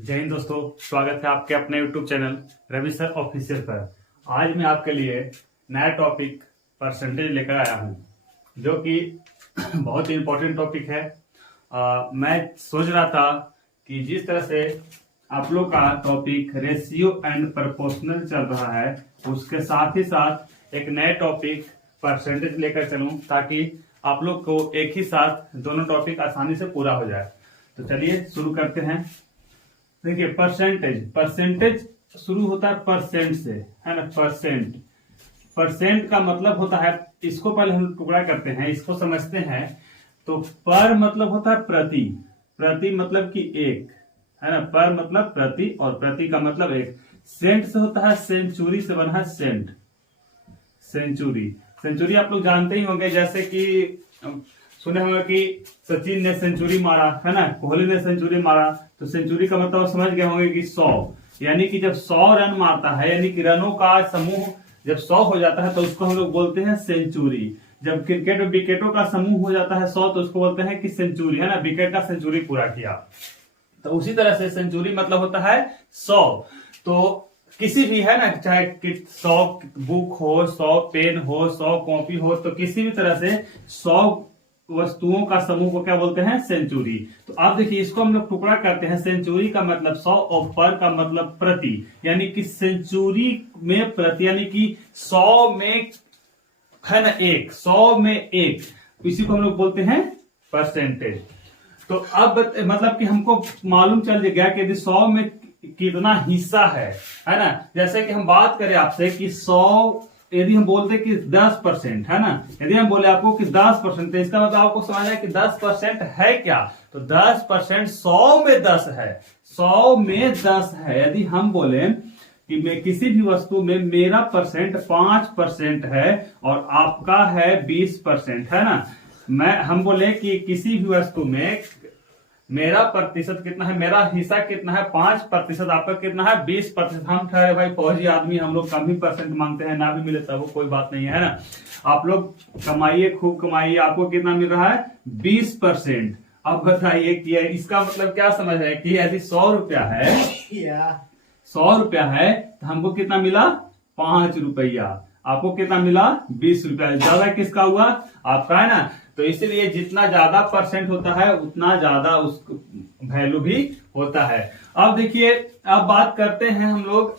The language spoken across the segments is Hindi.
जय हिंद दोस्तों, स्वागत है आपके अपने YouTube channel Ravi sir official पर। आज मैं आपके लिए नया टॉपिक परसेंटेज लेकर आया हूं, जो कि बहुत ही इम्पोर्टेंट टॉपिक है। मैं सोच रहा था कि जिस तरह से आप लोग का टॉपिक रेशियो एंड प्रोपोर्शनल चल रहा है, उसके साथ ही साथ एक नया टॉपिक परसेंटेज लेकर चलूं, ताकि आप लोग को एक ही साथ दोनों टॉपिक आसानी से पूरा हो जाए। तो चलिए शुरू करते हैं। देखिए, परसेंटेज शुरू होता है परसेंट से, है ना। परसेंट का मतलब होता है, इसको पहले हम टुकड़ा करते हैं, इसको समझते हैं। तो पर मतलब होता है प्रति मतलब कि एक, है ना। पर मतलब प्रति और प्रति का मतलब एक। सेंट से होता है सेंचुरी से बना है सेंट, सेंचुरी आप लोग जानते ही होंगे। जैसे कि सुने होंगे कि सचिन ने सेंचुरी मारा, है ना, कोहली ने सेंचुरी मारा। तो सेंचुरी का मतलब समझ गए होंगे कि 100, यानी कि जब 100 रन मारता है, यानी कि रनों का समूह जब 100 हो जाता है तो उसको हम लोग बोलते हैं सेंचुरी। जब क्रिकेट में विकेटों का समूह हो जाता है 100, तो उसको बोलते हैं कि सेंचुरी, है ना, विकेट का सेंचुरी पूरा किया। तो उसी तरह से सेंचुरी मतलब होता है 100। तो किसी भी, है ना, चाहे 100 बुक हो, 100 पेन हो, 100 कॉपी हो, तो किसी भी तरह से 100 वस्तुओं का समूह को क्या बोलते हैं? सेंचुरी। तो आप देखिए, इसको हम लोग टुकड़ा करते हैं। सेंचुरी का मतलब 100 और पर का मतलब प्रति, यानी कि सेंचुरी में प्रति, यानी कि 100 में, है ना, 100 में 1, इसी को हम लोग बोलते हैं परसेंटेज। तो अब मतलब कि हमको मालूम चल गया कि यदि 100 में कितना हिस्सा है ना। जैसे कि हम बात करें आपसे कि 100, यदि हम बोलते कि 10%, है ना, यदि हम बोले आपको कि 10%, तो इसका मतलब आपको समझ है कि 10% है क्या। तो 10% 100 में 10 है, 100 में 10 है। यदि हम बोले कि मैं किसी भी वस्तु में मेरा परसेंट 5% है और आपका है 20%, है ना। हम बोले कि किसी भी वस्तु में मेरा प्रतिशत कितना है, मेरा हिस्सा कितना है 5%, आपका कितना है 20%। हम ठहरे भाई फौजी आदमी, हम लोग कम ही परसेंट मांगते हैं, ना भी मिले तब कोई बात नहीं है ना। आप लोग कमाइए, खूब कमाइए, आपको कितना मिल रहा है 20%। अब बताइए कि इसका मतलब क्या समझ है कि यदि 100 रुपया है, 100 रुपया है, तो हमको कितना मिला 5 रुपया, आपको कितना मिला 20 रुपया। ज्यादा किसका हुआ? आपका, है ना। तो इसलिए जितना ज्यादा परसेंट होता है उतना ज्यादा उसको वैल्यू भी होता है। अब देखिए, अब बात करते हैं हम लोग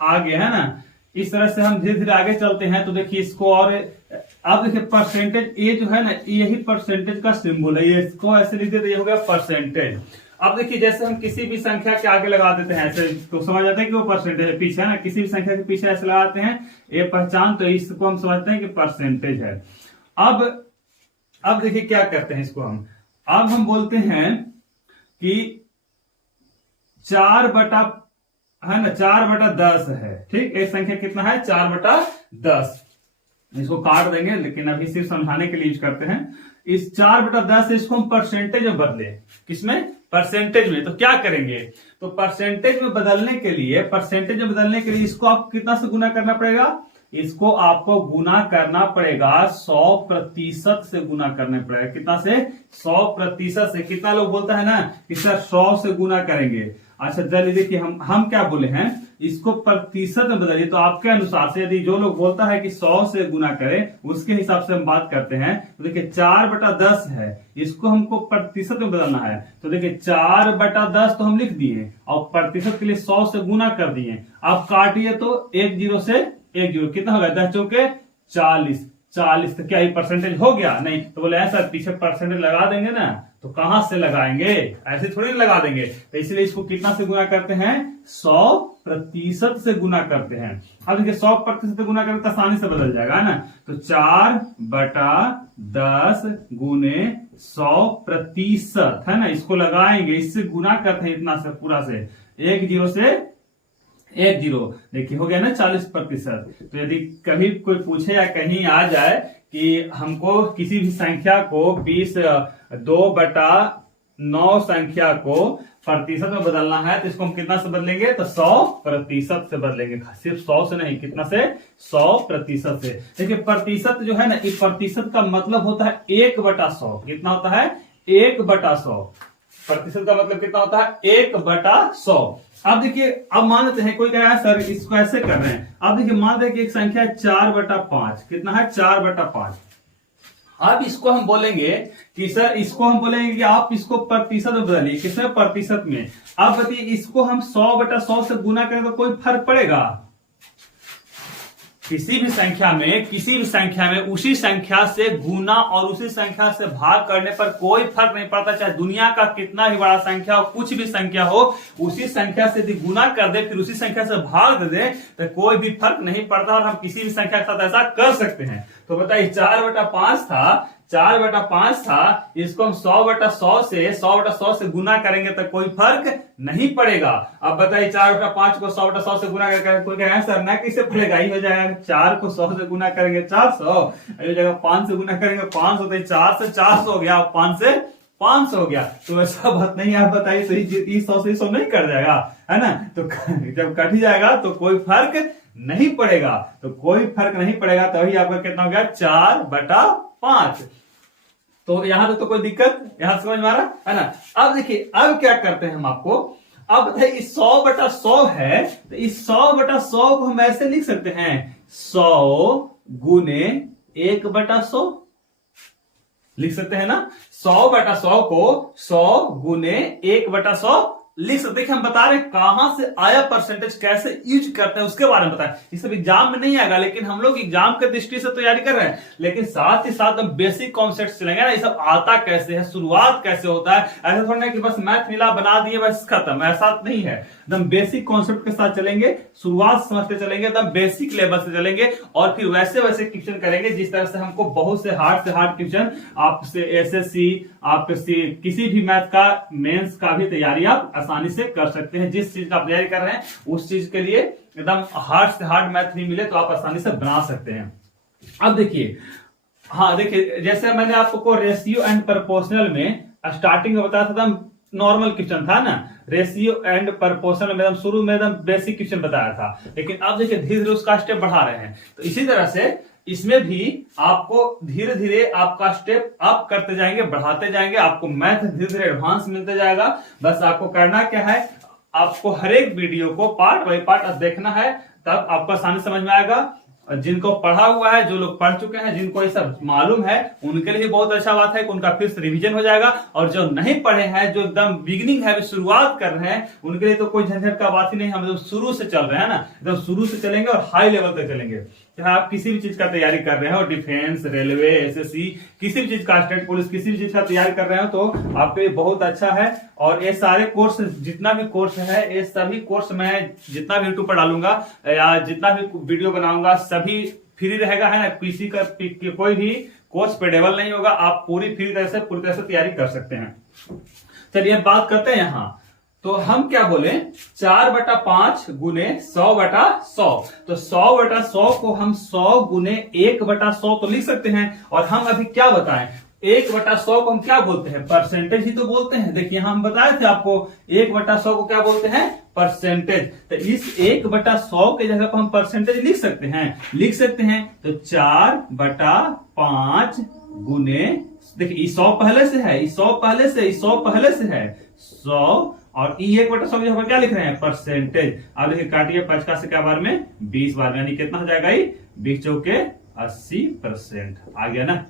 आगे, है ना। इस तरह से हम धीरे धीरे आगे चलते हैं। तो देखिए इसको, और अब देखिए परसेंटेज, ये जो है ना, यही परसेंटेज का सिंबल है, ये इसको ऐसे लिख देते, ये हो गया परसेंटेज। अब देखिए, जैसे हम किसी भी संख्या के आगे लगा देते हैं ऐसे, तो समझ जाते हैं कि वो परसेंटेज है। पीछे, है ना, किसी भी संख्या के पीछे ऐसे लगाते हैं ये पहचान, तो इसको हम समझते हैं कि परसेंटेज है। अब देखिए क्या करते हैं इसको हम। अब हम बोलते हैं कि 4/, है ना, 4/10 है। ठीक, एक संख्या कितना है 4/10। इसको काट देंगे, लेकिन अभी सिर्फ समझाने के लिए यूज करते हैं। इस 4/10 इसको हम परसेंटेज में बदले, किसमें? परसेंटेज में। तो क्या करेंगे? तो परसेंटेज में बदलने के लिए इसको आपको कितना से गुना करना पड़ेगा? इसको आपको गुना करना पड़ेगा 100% से गुना करना पड़ेगा। कितना से? 100% से। कितना लोग बोलता है ना कि सर 100 से गुना करेंगे। अच्छा चलिए देखिए, हम क्या बोले हैं, इसको प्रतिशत में बदलिए। तो आपके अनुसार से यदि जो लोग बोलता है कि 100 से गुना करें, उसके हिसाब से हम बात करते हैं। तो देखिए 4/10 है, इसको हमको प्रतिशत में बदलना है। तो देखिए 4/10 तो हम लिख दिए, और प्रतिशत के लिए 100 से गुना कर दिए। आप काटिए तो 1 0 से 1 0, कितना होगा 10 चौके 40। तो क्या ये परसेंटेज हो गया? नहीं। तो बोले ऐसा पीछे परसेंटेज लगा देंगे ना, तो कहां से लगाएंगे? ऐसे थोड़ी लगा देंगे। तो इसलिए इसको कितना से गुना करते हैं? 100% से गुना करते हैं। अब देखिए 100% से गुना करते तो आसानी से बदल जाएगा, है ना। तो 4/10 गुने 100%, है ना, इसको लगाएंगे, इससे गुना करते हैं इतना से पूरा से, 1 0 से 1 0। देखिए हो गया ना 40%। तो यदि कभी कोई पूछे या कहीं आ जाए कि हमको किसी भी संख्या को 2/9 संख्या को प्रतिशत में बदलना है, तो इसको हम कितना से बदलेंगे? तो 100% से बदलेंगे। सिर्फ 100 से नहीं, कितना से? 100% से। देखिए प्रतिशत जो है ना, इस प्रतिशत का मतलब होता है 1/100। कितना होता है? 1/100। प्रतिशत का मतलब कितना होता है 1/100। अब देखिए, अब मान लेते हैं कोई कह रहा है सर इसको ऐसे कर रहे हैं। अब देखिए मान लेते हैं कि एक संख्या है 4/5, कितना है 4/5। अब इसको हम बोलेंगे कि सर, इसको हम बोलेंगे कि आप इसको प्रतिशत में बदलिए, किसमें प्रतिशत में। अब बताइए इसको हम 100/100 से गुना करें तो कोई फर्क पड़ेगा? किसी भी संख्या में उसी संख्या से गुना और उसी संख्या से भाग करने पर कोई फर्क नहीं पड़ता, चाहे दुनिया का कितना ही बड़ा संख्या हो, कुछ भी संख्या हो, उसी संख्या से यदि गुना कर दे फिर उसी संख्या से भाग दे दे तो कोई भी फर्क नहीं पड़ता, और हम किसी भी संख्या के साथ ऐसा कर सकते हैं। तो बताइए 4/5 था, इसको हम 100/100 से गुना करेंगे तो कोई फर्क नहीं पड़ेगा। अब बताइए 4/5 को 100/100 से गुना करके कोई कहेगा सर ना कैसे पड़ेगा, ये हो जाएगा 4 को 100 से गुना करेंगे 400, ये जगह 5 से गुना करेंगे 500, तो 4 से 400 हो गया, 5 से 500 हो गया। तो ऐसा बात नहीं, आप बताइए तो ये 100 से 100 नहीं कट जाएगा, है ना। तो जब कट ही जाएगा तो कोई फर्क नहीं पड़ेगा, तो कोई फर्क नहीं पड़ेगा, तभी आपका कितना हो गया 4/5। तो यहां तक तो कोई दिक्कत, यहां समझ में आ रहा है ना। अब देखिए अब क्या करते हैं हम आपको, अब बताइए इस 100/100 है, तो इस 100/100 को हम ऐसे लिख सकते हैं 100 गुने 1/100 लिख सकते हैं ना। 100/100 को 100 गुने 1/100 लिख सकते। देखिए हम बता रहे हैं कहां से आया परसेंटेज, कैसे यूज करते हैं उसके बारे में बताएं। ये सब एग्जाम में नहीं आएगा, लेकिन हम लोग एग्जाम के दृष्टि से तैयारी कर रहे हैं, लेकिन साथ ही साथ हम बेसिक कॉन्सेप्ट चलेंगे ना, ये सब आता कैसे है, शुरुआत कैसे होता है। ऐसा थोड़ा ना कि बस मैथ मिला बना दिए बस खत्म, ऐसा नहीं है। एकदम बेसिक कॉन्सेप्ट के साथ चलेंगे, शुरुआत समझते चलेंगे, एकदम बेसिक लेवल से चलेंगे, और फिर वैसे वैसे क्वेश्चन करेंगे जिस तरह से हमको बहुत से हार्ड क्वेश्चन आपसे एसएससी, आपसे किसी भी मैथ का मेंस का भी तैयारी आप आसानी से कर सकते हैं। जिस चीज का आप तैयारी कर रहे हैं उस चीज के लिए एकदम हार्ड से हार्ड मैथ नहीं मिले तो आप आसानी से बना सकते हैं। अब देखिए, हाँ देखिए, जैसे मैंने आपको रेशियो एंड प्रोपोर्शनल में स्टार्टिंग में बताया था, नॉर्मल क्वेश्चन था ना, रेशियो एंड प्रोपोर्शनल में शुरू में एकदम बेसिक क्वेश्चन बताया था, लेकिन अब देखिए धीरे धीरे उसका स्टेप बढ़ा रहे हैं। तो इसी तरह से इसमें भी आपको धीरे धीरे आपका स्टेप अप करते जाएंगे, बढ़ाते जाएंगे, आपको मैथ धीरे धीरे एडवांस मिलते जाएगा। बस आपको करना क्या है, आपको हर एक वीडियो को पार्ट बाय पार्ट देखना है, तब आपको आसानी समझ में आएगा। जिनको पढ़ा हुआ है, जो लोग पढ़ चुके हैं, जिनको ये सब मालूम है, उनके लिए बहुत अच्छा बात है कि उनका फिर से रिवीजन हो जाएगा। और जो नहीं पढ़े हैं, जो एकदम बिगिनिंग है, शुरुआत कर रहे हैं, उनके लिए तो कोई झंझट का बात ही नहीं। हम लोग शुरू से चल रहे हैं ना, एकदम शुरू से चलेंगे और हाई लेवल तक चलेंगे। चाहे आप किसी भी चीज का तैयारी कर रहे हो, डिफेंस, रेलवे, एसएससी, किसी भी चीज का, स्टेट पुलिस, किसी भी चीज का तैयारी कर रहे हो, तो आपके लिए बहुत अच्छा है। और ये सारे कोर्स, जितना भी कोर्स है, ये सभी कोर्स मैं जितना भी यूट्यूब पर डालूंगा या जितना भी वीडियो बनाऊंगा सभी फ्री रहेगा, है ना। किसी का कोई भी कोर्स पेडेबल नहीं होगा, आप पूरी तरह से तैयारी कर सकते हैं। चलिए बात करते हैं यहाँ, तो हम क्या बोले 4/5 गुने 100/100, तो 100/100 को हम 100 गुने 1/100 तो लिख सकते हैं। और हम अभी क्या बताएं, 1/100 को हम क्या बोलते हैं, परसेंटेज ही तो बोलते हैं। देखिए हम बताए थे आपको 1/100 को क्या बोलते हैं, परसेंटेज। तो इस 1/100 के जगह पर हम परसेंटेज लिख सकते हैं। तो 4/5 गुने, देखिए 100 पहले से है, 100 पहले से है 100, और 1/100 की जगह क्या लिख रहे हैं, परसेंटेज। अब देखिए काटिए 5 का से क्या बार में 20 बार में, यानी कितना हो जाएगा, 20 चौके 80%। आ गया ना,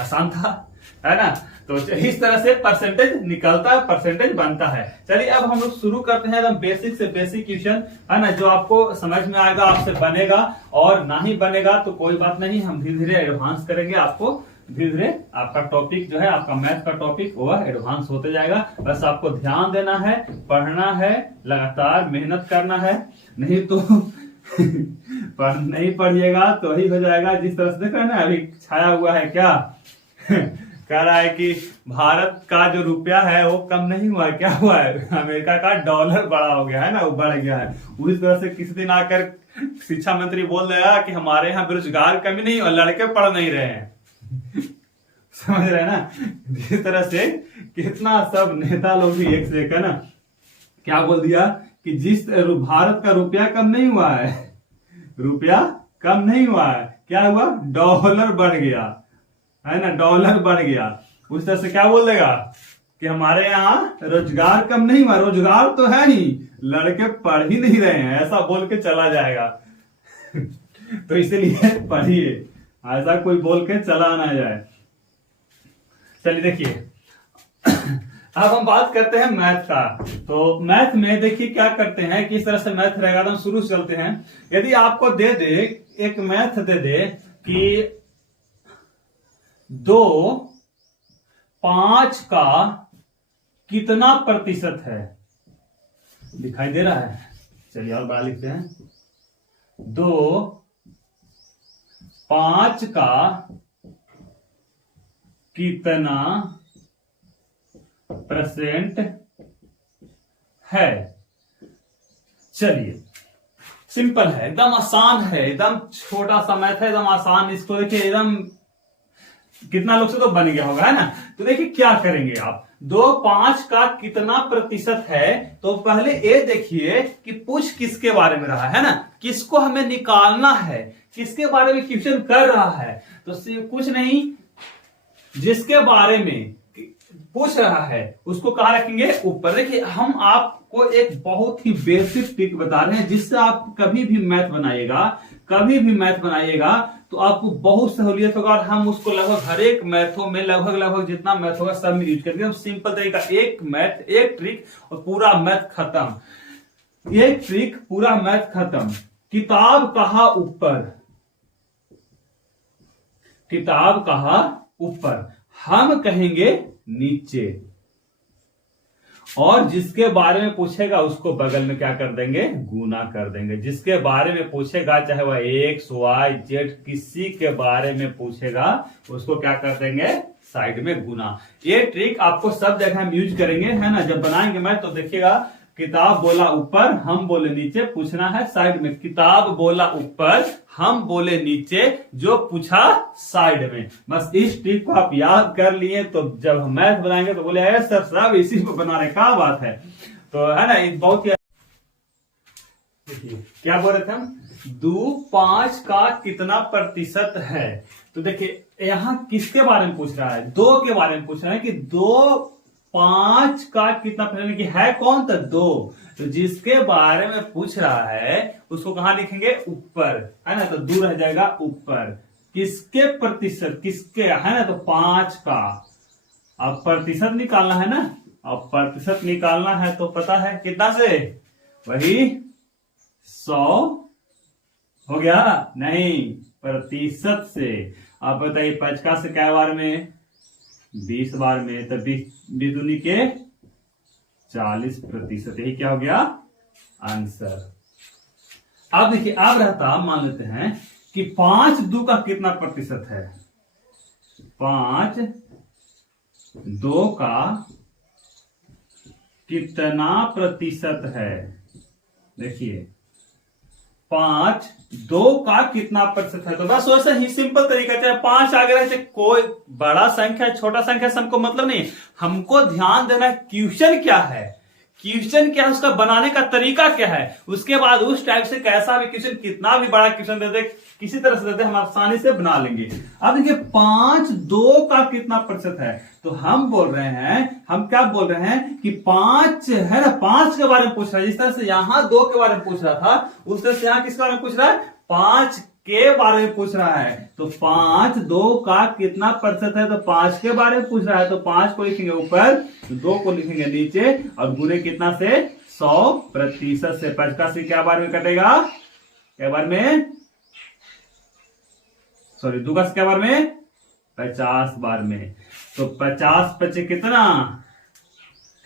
आसान था, है ना। तो इस तरह से परसेंटेज निकलता है, परसेंटेज बनता है। चलिए अब हम लोग शुरू करते हैं एकदम बेसिक से बेसिक क्वेश्चन, है ना, जो आपको समझ में आएगा, आपसे बनेगा, और ना ही बनेगा तो कोई बात नहीं, हम धीरे धीरे एडवांस करेंगे। आपको धीरे धीरे आपका टॉपिक जो है, आपका मैथ का टॉपिक वह एडवांस होते जाएगा। बस आपको ध्यान देना है, पढ़ना है, लगातार मेहनत करना है, नहीं तो नहीं पढ़िएगा तो ही हो जाएगा। जिस तरह से देख रहे हैं ना, अभी छाया हुआ है क्या कह रहा है कि भारत का जो रुपया है वो कम नहीं हुआ है, क्या हुआ है, अमेरिका का डॉलर बड़ा हो गया है ना, वो बढ़ गया है। उसी तरह से किसी दिन आकर शिक्षा मंत्री बोल रहा कि हमारे यहाँ बेरोजगार कमी नहीं और लड़के पढ़ नहीं रहे हैं समझ रहे हैं ना। जिस तरह से कितना सब नेता लोग भी एक से एक, है ना, क्या बोल दिया कि जिस भारत का रुपया कम नहीं हुआ है, रुपया कम नहीं हुआ है, क्या हुआ, डॉलर बढ़ गया, है ना, डॉलर बढ़ गया। उस तरह से क्या बोल देगा, कि हमारे यहाँ रोजगार कम नहीं हुआ, रोजगार तो है ही, लड़के पढ़ ही नहीं रहे हैं, ऐसा बोल के चला जाएगा। तो इसलिए पढ़िए, ऐसा कोई बोल के चला ना जाए। चलिए देखिए, अब हम बात करते हैं मैथ का। तो मैथ में देखिए क्या करते हैं, किस तरह से मैथ रहेगा। तो हम शुरू से चलते हैं। यदि आपको दे दे, एक मैथ दे दे कि 2 5 का कितना प्रतिशत है, दिखाई दे रहा है? चलिए और बात लिखते हैं। 2 5 का कितना % है। चलिए, सिंपल है, एकदम आसान है, एकदम छोटा सा मैथ है, एकदम आसान। इसको देखिए, एकदम कितना लोग से तो बन गया होगा, है ना। तो देखिए क्या करेंगे आप, 2 5 का कितना प्रतिशत है। तो पहले ये देखिए कि पूछ किसके बारे में रहा है ना, किसको हमें निकालना है, किसके बारे में क्वेश्चन कर रहा है। तो कुछ नहीं, जिसके बारे में पूछ रहा है उसको कहां रखेंगे, ऊपर। देखिए, हम आपको एक बहुत ही बेसिक ट्रिक बता रहे हैं, जिससे आप कभी भी मैथ बनाइएगा तो आपको बहुत सहूलियत होगा। और हम उसको लगभग हर एक मैथों में, लगभग जितना मैथ होगा सब में यूज करेंगे। हम सिंपल तरीका, एक मैथ, एक ट्रिक और पूरा मैथ खत्म। एक ट्रिक, पूरा मैथ खत्म। किताब कहाँ ऊपर, किताब कहाँ ऊपर, हम कहेंगे नीचे। और जिसके बारे में पूछेगा उसको बगल में क्या कर देंगे, गुना कर देंगे। जिसके बारे में पूछेगा, चाहे वह एक्स वाई जेड किसी के बारे में पूछेगा, उसको क्या कर देंगे, साइड में गुना। ये ट्रिक आपको सब जगह हम यूज करेंगे, है ना। जब बनाएंगे मैथ तो देखिएगा, किताब बोला ऊपर, हम बोले नीचे, पूछना है साइड में। किताब बोला ऊपर, हम बोले नीचे, जो पूछा साइड में। बस इस ट्रिक को आप याद कर लिए तो जब हम मैथ बनाएंगे तो बोले सर सब इसी को बना रहे, क्या बात है। तो है ना, बहुत ही देखिए क्या बोल रहे थे हम, 2 5 का कितना प्रतिशत है। तो देखिए यहां किसके बारे में पूछ रहा है, 2 के बारे में पूछ रहा है कि 2 5 का कितना प्रतिशत, कि है कौन, तो 2। तो जिसके बारे में पूछ रहा है उसको कहां लिखेंगे, ऊपर, है ना। तो 2 रह जाएगा ऊपर। किसके प्रतिशत, किसके, है ना, तो 5 का। अब प्रतिशत निकालना है ना, अब प्रतिशत निकालना है तो पता है कितना से, वही 100 हो गया, नहीं प्रतिशत से। अब बताइए 50 से क्या बार में, 20 बार में, तो 20 दूनी के 40%, यही क्या हो गया आंसर। अब देखिए, अब रहता, मान लेते हैं कि 5 2 का कितना प्रतिशत है, 5 2 का कितना प्रतिशत है। देखिए 5 2 का कितना प्रतिशत है। तो बस वैसे ही सिंपल तरीका, चाहे 5 आगे रहे, चाहे कोई बड़ा संख्या छोटा संख्या से हमको मतलब नहीं। हमको ध्यान देना है क्वेश्चन क्या है, क्वेश्चन क्या है, उसका बनाने का तरीका क्या है। उसके बाद उस टाइप से कैसा भी क्वेश्चन, कितना भी बड़ा क्वेश्चन दे दे, किसी तरह से दे दे, हम आसानी से बना लेंगे। अब देखिए 5 2 का कितना प्रतिशत है। तो हम बोल रहे हैं, हम क्या बोल रहे हैं कि 5 है ना, 5 के बारे में पूछ रहा है। जिस तरह से यहां 2 के बारे में पूछ रहा था, उस तरह से यहां किसके बारे में पूछ रहा है, 5 के बारे में पूछ रहा है। तो 5 2 का कितना प्रतिशत है, तो 5 के बारे में पूछ रहा है। तो 5 को लिखेंगे ऊपर, 2 को लिखेंगे नीचे, और गुणे कितना से, 100% से। 50 से क्या बार में कटेगा, क्या बार में, सॉरी 2 का क्या बार में, 50 बार में। तो 50 पचे कितना,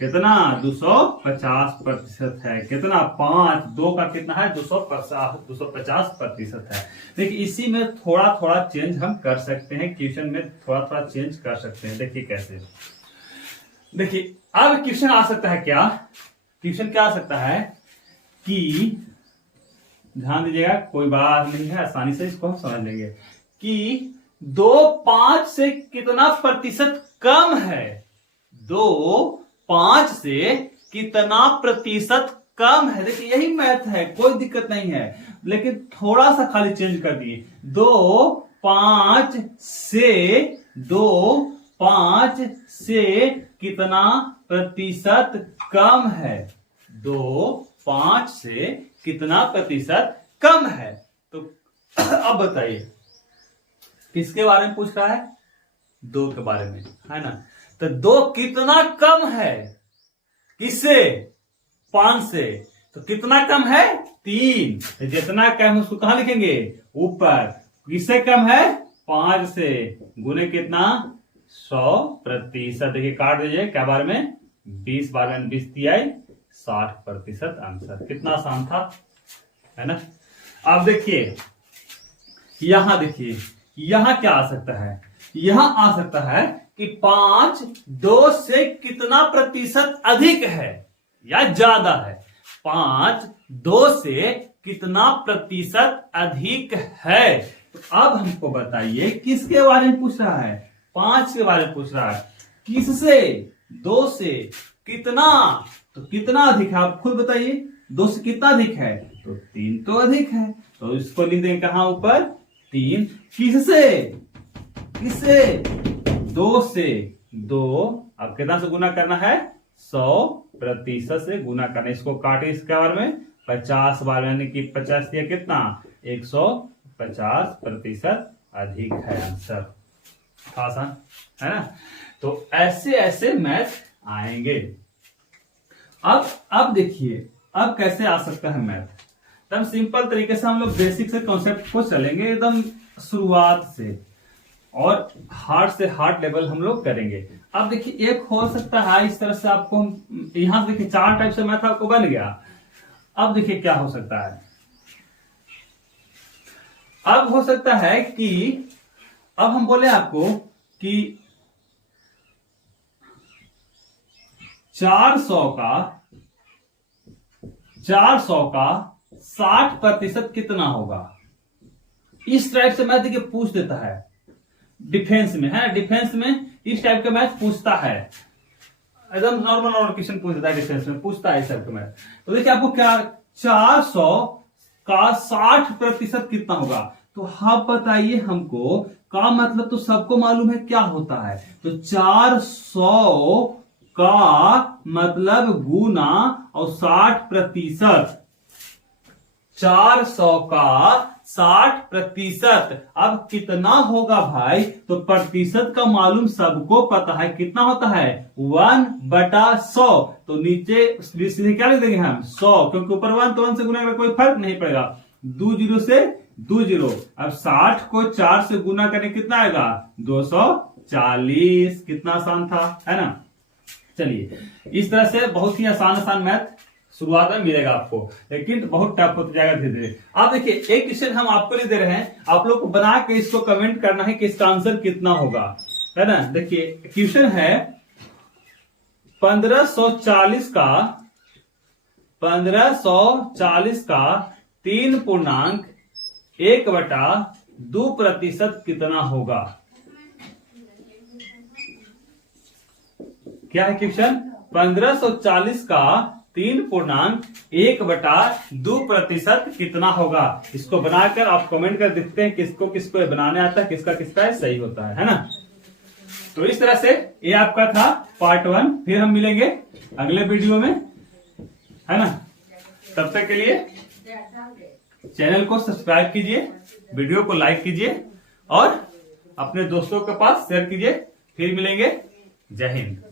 कितना 250% है। कितना, 5 2 का कितना है, 250% है। देखिए इसी में थोड़ा थोड़ा चेंज हम कर सकते हैं, क्वेश्चन में थोड़ा थोड़ा चेंज कर सकते हैं। देखिए कैसे, देखिए अब क्वेश्चन आ सकता है क्या, क्वेश्चन क्या आ सकता है कि, ध्यान दीजिएगा, कोई बात नहीं है, आसानी से इसको हम समझ लेंगे कि 2 5 से कितना प्रतिशत कम है, 2 5 से कितना प्रतिशत कम है। देखिए यही मैथ है, कोई दिक्कत नहीं है, लेकिन थोड़ा सा खाली चेंज कर दिए। 2 5 से 2 5 से कितना प्रतिशत कम है। 2 5 से कितना प्रतिशत कम है। तो अब बताइए किसके बारे में पूछ रहा है? 2 के बारे में, है ना। तो 2 कितना कम है किससे? 5 से। तो कितना कम है? 3। जितना कम उसको कहां लिखेंगे? ऊपर। किससे कम है? 5 से। गुने कितना? 100%। देखिए काट दीजिए। क्या बार में? 20 बार में 20 तिहाई 60% आंसर। कितना आसान था, है ना। अब देखिए यहां, देखिए यहां क्या आ सकता है? यहां आ सकता है कि 5 2 से कितना प्रतिशत अधिक है या ज्यादा है। 5 2 से कितना प्रतिशत अधिक है। तो अब हमको बताइए किसके बारे में पूछ रहा है? 5 के बारे में पूछ रहा है। किससे? 2 से। कितना? तो कितना अधिक है आप खुद बताइए। 2 से कितना अधिक है? तो 3 तो अधिक है। तो इसको लिख देंगे कहां? ऊपर 3। किससे? किससे? 2 से। 2 अब कितना से गुना करना है? 100% से गुना करना। इसको काटे इसके बारे में 50 बार, यानी कि 50 दिया कितना? 150% अधिक है आंसर। आसान है ना। तो ऐसे ऐसे मैथ आएंगे। अब देखिए अब कैसे आ सकता है मैथ। एकदम सिंपल तरीके से हम लोग बेसिक से कॉन्सेप्ट को चलेंगे, एकदम शुरुआत से, और हार्ड से हार्ड लेवल हम लोग करेंगे। अब देखिए एक हो सकता है इस तरह से आपको, यहां से देखिए 4 टाइप से मैथ आपको बन गया। अब देखिए क्या हो सकता है। अब हो सकता है कि अब हम बोले आपको कि 400 का 60% कितना होगा। इस टाइप से मैथ देखिए पूछ देता है डिफेंस में, है। डिफेंस में इस टाइप का मैथ पूछता है। एकदम नॉर्मल क्वेश्चन पूछ देता है डिफेंस में, पूछता है इस टाइप का मैथ। तो देखिए आपको क्या 400 का 60% कितना होगा। तो हाँ बताइए हमको, का मतलब तो सबको मालूम है क्या होता है। तो 400 का मतलब गुना और 60%। 400 का 60%। अब कितना होगा भाई? तो प्रतिशत का मालूम सबको पता है, कितना होता है? 1/100। तो नीचे सीधे क्या लिख देंगे हम? 100, क्योंकि ऊपर 1 तो 1 से गुना का कोई फर्क नहीं पड़ेगा। 2 0 से 2 0। अब 60 को 4 से गुना करने कितना आएगा? 240। कितना आसान था, है ना। चलिए इस तरह से बहुत ही आसान मैथ शुरुआत में मिलेगा आपको, लेकिन बहुत टफ होता जाएगा धीरे धीरे। आप देखिए एक क्वेश्चन हम आपको लिए दे रहे हैं, आप लोग को बना के इसको कमेंट करना है कि इसका आंसर कितना होगा, है ना। देखिए क्वेश्चन है 1540 का 3.1/2% कितना होगा। क्या है क्वेश्चन? 1540 का 3.1/2% कितना होगा। इसको बनाकर आप कमेंट कर देखते हैं किसको किसको बनाने आता है, किसका किसका है सही होता है ना। तो इस तरह से ये आपका था पार्ट 1। फिर हम मिलेंगे अगले वीडियो में, है ना। तब तक के लिए चैनल को सब्सक्राइब कीजिए, वीडियो को लाइक कीजिए और अपने दोस्तों के पास शेयर कीजिए। फिर मिलेंगे। जय हिंद।